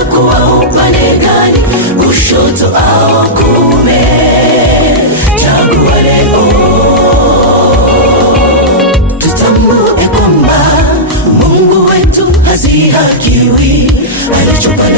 utakuwa upande gani, kushoto au kuume? Chagua leo, tutambue kwamba Mungu wetu hazihakiwi. Alichopanda